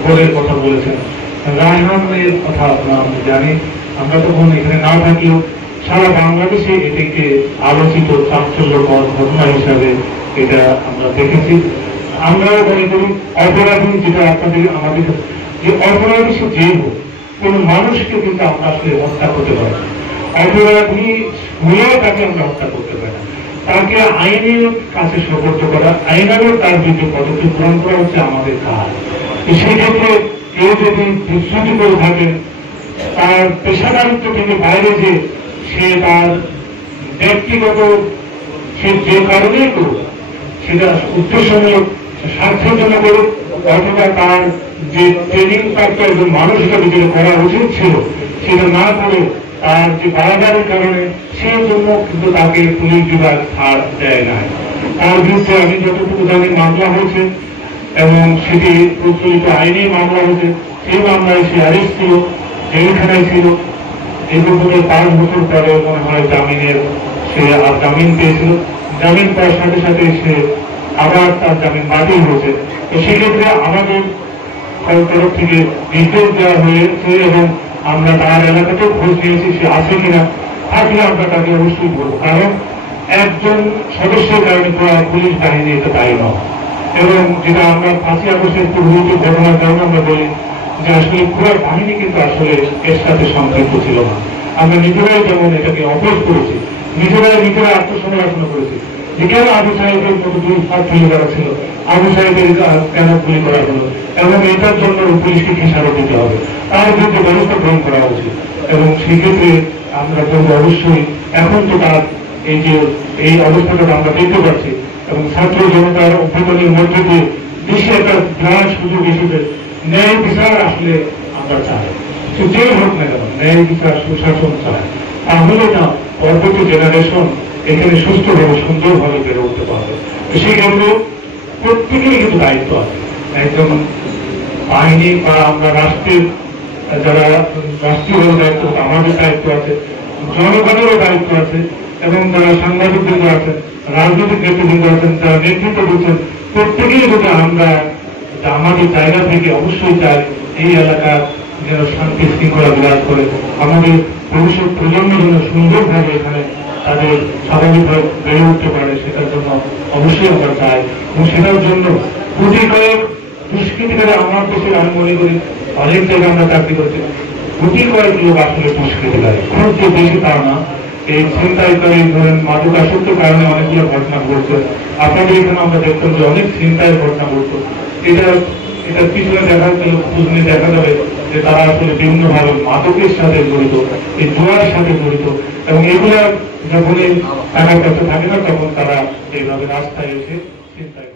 আকবরের কথা বলেছেন, রায়হানের কথা আমরা জানি। আমরা তখন এখানে না থাকলেও সারা বাংলাদেশে এটিকে আলোচিত চাঞ্চল্যকর ঘটনা হিসাবে এটা আমরা দেখেছি। আমরাও মনে করি অপরাধী যেটা আমাদের যে অপরাধী সে যে হোক, কোন মানুষকে কিন্তু আমরা আসলে হত্যা করতে পারি না। অপরাধী হলেও তাকে আমরা হত্যা করতে পারি না। তাকে আইনের কাছে সোপর্দ করা, আইনারও তার বিরুদ্ধে পদক্ষেপ গ্রহণ করা হচ্ছে আমাদের কাজ। সেক্ষেত্রে কেউ যদি বিচ্যুতি করে থাকেন, তার পেশাদারিত্ব থেকে বাইরে যে সে তার ব্যক্তিগত সে যে কারণেই করুক, সেটা উদ্দেশ্যমূলক স্বার্থের জন্য করুক, অথবা তার যে ট্রেনিং প্রাপ্ত একজন মানুষ হিসাবে যেটা করা উচিত ছিল সেটা না করে তার যে বাড়াবাড়ির কারণে সেই জন্য কিন্তু তাকে পুলিশ বিভাগ ছাড় দেয় না। তার বিরুদ্ধে আমি যতটুকু জানি মামলা হয়েছে এবং সেটি প্রচলিত আইনেই মামলা হয়েছে। সেই মামলায় সে অ্যারেস্ট ছিল, জেলখানায় ছিল। এই পর্যন্ত 5 বছর পরে মনে হয় সে আর জামিন পেয়েছিল। জামিন পাওয়ার সাথে সাথে সে আবার তার জামিন বাতিল হয়েছে। তো সেক্ষেত্রে আমাদের তরফ থেকে নির্দেশ দেওয়া হয়েছে এবং আমরা তার এলাকাতেও খোঁজ নিয়েছি সে আছে কিনা, থাকলে আমরা তাকে অবশ্যই বলবো। কারণ একজন সদস্যের কারণে পুলিশ বাহিনী এটা দায়ী নয়। এবং যেটা আমরা 5ই আগস্টের পূর্ববর্তী ঘটনার কারণে আমরা বলি যে আসলে পুরো বাহিনী কিন্তু আসলে এর সাথে সম্পৃক্ত ছিল না। আমরা নিজেরাই যেমন এটাকে অপোজ করেছি, নিজেরাই আত্মসমালোচনা করেছি যে কেন আবু সাহেবের মতো 2 ছাত্র যারা ছিল, আবু সাহেবের কেন গুলি করা হলো, এবং এটার জন্য পুলিশকে খেসারত দিতে হবে, তার বিরুদ্ধে ব্যবস্থা গ্রহণ করা উচিত। এবং সেক্ষেত্রে আমরা বলবো অবশ্যই এখন তো তার এই অবস্থাটা আমরা দেখতে পাচ্ছি এবং ছাত্র জনতার অভ্যুত্থানের মধ্যে দিয়ে দেশে একটা বিরাট সুযোগ এসেছে। ন্যায় বিচার আসলে আমরা চাই, সে যে হোক না কেন ন্যায় বিচার সুশাসন চায়, তাহলে না পরবর্তী জেনারেশন এখানে সুস্থভাবে সুন্দরভাবে বেড়ে উঠতে পারবে। সেই ক্ষেত্রে প্রত্যেকেরই কিন্তু দায়িত্ব আছে। একজন বাহিনী বা আমরা রাষ্ট্রের যারা রাষ্ট্রীয় দায়িত্ব, আমাদের দায়িত্ব আছে, জনগণেরও দায়িত্ব আছে, এবং যারা সাংবাদিকবৃন্দ আছেন, রাজনৈতিক নেতৃবৃন্দ আছেন, যারা নেতৃত্ব দিচ্ছেন, প্রত্যেকেই যদি আমরা আমাদের জায়গা থেকে অবশ্যই চাই এই এলাকার যেন শান্তি শৃঙ্খলা বিরাজ করে, আমাদের ভবিষ্যৎ প্রজন্ম যেন সুন্দরভাবে এখানে তাদের স্বাভাবিকভাবে বেড়ে উঠতে পারে, সেটার জন্য অবশ্যই আমরা চাই। এবং সেটার জন্য কোটি কয়েক দুষ্কৃতিকারী আমার দেশের, আমি মনে করি অনেক জায়গায় আমরা চাকরি করছি, কোটি কয়েক লোক আসলে দুষ্কৃতিকারী, খুব যে বেশি তা না। এই ছিনতাইকারী ধরেন মাদকাসক্তের কারণে অনেকগুলো ঘটনা ঘটছে। আপনাদের এখানে আমরা দেখতাম যে অনেক ছিনতাইয়ের ঘটনা ঘটতো। এটার পিছনে খোঁজ নিয়ে দেখা যাবে যে তারা আসলে বিভিন্নভাবে মাদকের সাথে জড়িত, এই জুয়ার সাথে জড়িত, এবং এগুলা যখন টাকা পয়সা থাকে না তখন তারা এইভাবে রাস্তায় এসে ছিনতাই